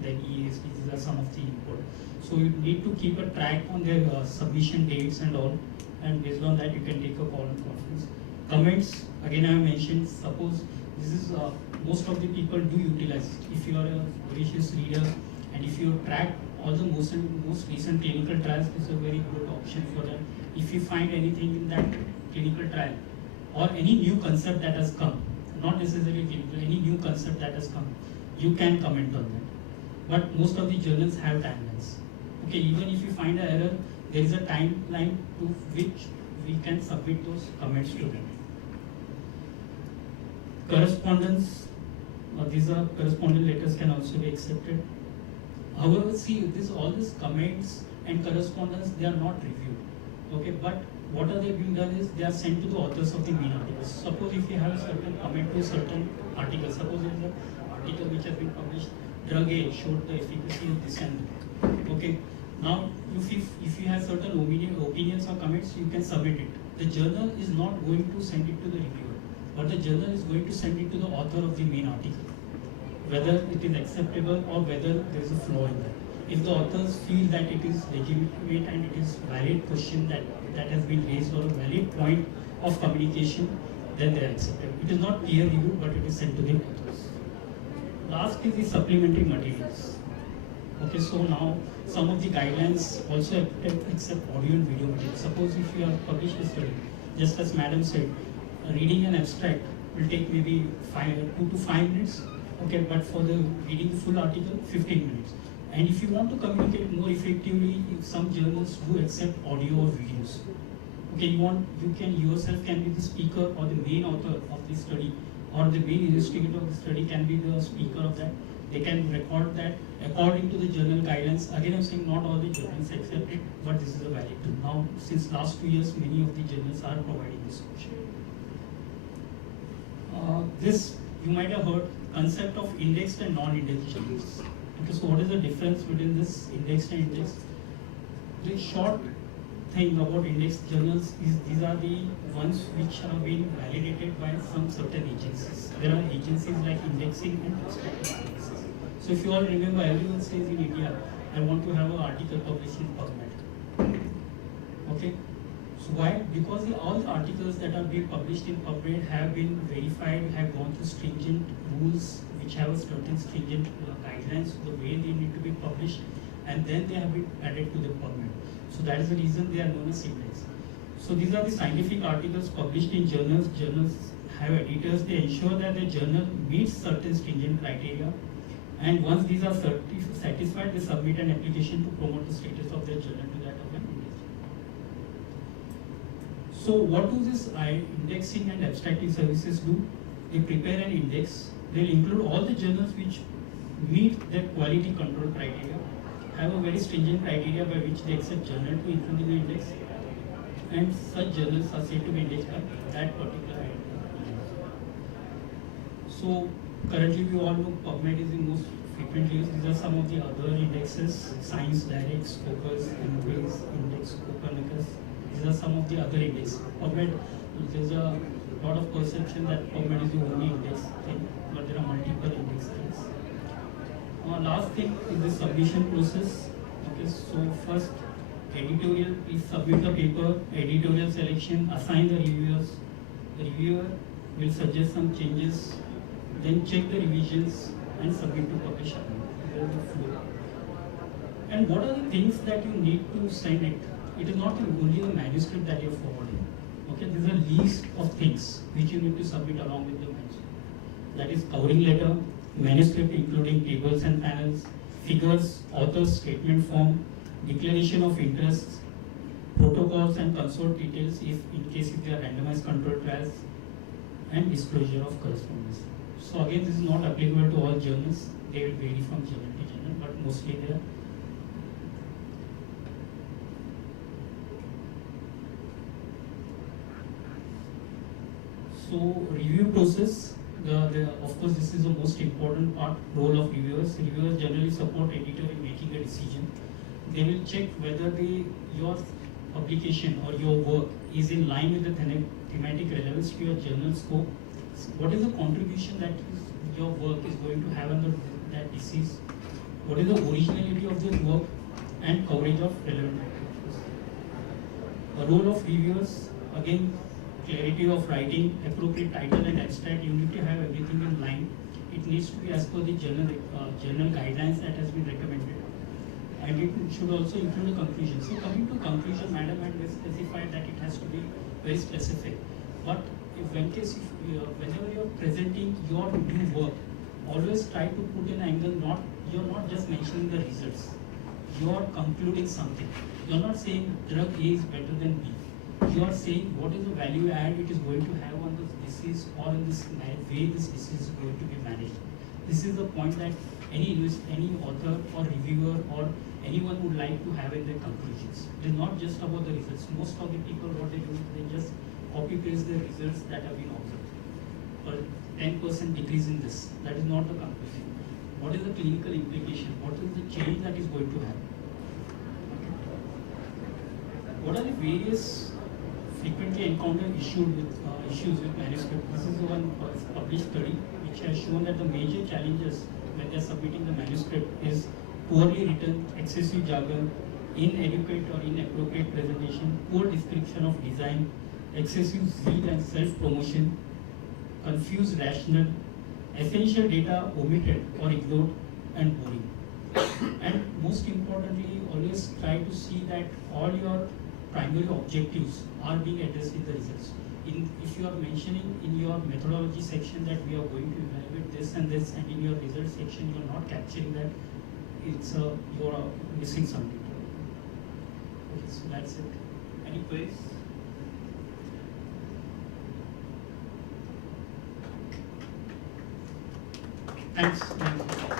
then EASD, these are some of the input. So you need to keep a track on their submission dates and all, and based on that you can take a call on conference. Comments, again I have mentioned, suppose this is most of the people do utilize it. If you are a voracious reader and if you track all the most recent clinical trials, is a very good option for that. If you find anything in that clinical trial or any new concept that has come, not necessarily clinical, any new concept that has come, you can comment on that. But most of the journals have timelines. Okay, even if you find an error, there is a timeline to which we can submit those comments to them. Correspondence, these are correspondence letters can also be accepted. However, see, all these comments and correspondence, they are not reviewed. Okay, but what are they being done is they are sent to the authors of the main articles. Suppose if you have a certain comment to a certain article, suppose there is an article which has been published, drug A showed the efficacy of this and that. Okay, now if you have certain opinions or comments, you can submit it. The journal is not going to send it to the reviewer, but the journal is going to send it to the author of the main article, whether it is acceptable or whether there is a flaw in that. If the authors feel that it is legitimate and it is valid question that has been raised or a valid point of communication, then they are accepted. It is not peer reviewed, but it is sent to the authors. Last is the supplementary materials. Okay, so now some of the guidelines also accept audio and video materials. Suppose if you have published a study, just as madam said, reading an abstract will take maybe 2 to 5 minutes. Okay, but for the reading the full article, 15 minutes. And if you want to communicate more effectively, some journals do accept audio or videos. Okay, you can yourself can be the speaker or the main author of the study, or the main investigator of the study can be the speaker of that. They can record that according to the journal guidelines. Again, I'm saying not all the journals accept it, but this is a valid tool. Now, since last 2 years, many of the journals are providing this option. This you might have heard concept of indexed and non-indexed journals. Okay, so what is the difference between this indexed and indexed? The short thing about indexed journals is these are the ones which are being validated by some certain agencies. There are agencies like indexing and abstracting agencies. So if you all remember, everyone says in India, I want to have an article published in PubMed. Okay, so why? Because all the articles that are being published in PubMed have been verified, have gone through stringent rules which have a certain stringent guidelines, the way they need to be published, and then they have been added to the PubMed. So that is the reason they are known as indexed. So these are the scientific articles published in journals. Journals have editors. They ensure that the journal meets certain stringent criteria. And once these are satisfied, they submit an application to promote the status of their journal to that of an index. So what do this indexing and abstracting services do? They prepare an index. They'll include all the journals which meet their quality control criteria, have a very stringent criteria by which they accept journal to include in the index, and such journals are said to be indexed by that particular index. So currently we all know PubMed is the most frequently used. These are some of the other indexes: Science Direct, Scopus, Embase, Index, Copernicus. These are some of the other indexes. PubMed, there's a lot of perception that PubMed is the only index thing, but there are multiple index things. Last thing is the submission process. Okay, so first editorial, please submit the paper, editorial selection, assign the reviewers. The reviewer will suggest some changes, then check the revisions and submit to publisher. There is the flow. And what are the things that you need to send it? It is not only the manuscript that you are forwarding. Okay, there's a list of things which you need to submit along with the manuscript. That is covering letter, manuscript including tables and panels, figures, author's statement form, declaration of interests, protocols and consort details in case if they are randomized controlled trials, and disclosure of correspondence. So again, this is not applicable to all journals. They will vary from journal to journal, but mostly they are. So review process. Of course, this is the most important role of reviewers. Reviewers generally support editor in making a decision. They will check whether your publication or your work is in line with the thematic relevance to your journal scope. What is the contribution that your work is going to have under that disease what is the originality of their work, and coverage of relevant activities. The role of reviewers, again, clarity of writing, appropriate title and abstract. You need to have everything in line. It needs to be as per the general guidelines that has been recommended, and it should also include a conclusion. So coming to conclusion, madam had specified that it has to be very specific. But whenever you are presenting your new work, always try to put an angle. You're not just mentioning the results. You are concluding something. You're not saying drug A is better than B. You are saying what is the value add it is going to have on this disease, or in this way this disease is going to be managed. This is the point that any author or reviewer or anyone would like to have in their conclusions. It is not just about the results. Most of the people, what they do, they just copy paste the results that have been observed. Or 10% decrease in this. That is not the conclusion. What is the clinical implication? What is the change that is going to happen? What are the various frequently encountered issues with manuscript? This is one published study which has shown that the major challenges when they are submitting the manuscript is poorly written, excessive jargon, inadequate or inappropriate presentation, poor description of design, excessive zeal and self-promotion, confused rationale, essential data omitted or ignored, and boring. And most importantly, always try to see that all your primary objectives are being addressed in the results. If you are mentioning in your methodology section that we are going to evaluate this, and in your results section you are not capturing that, you are missing something. Okay, so that's it. Any queries? Thanks.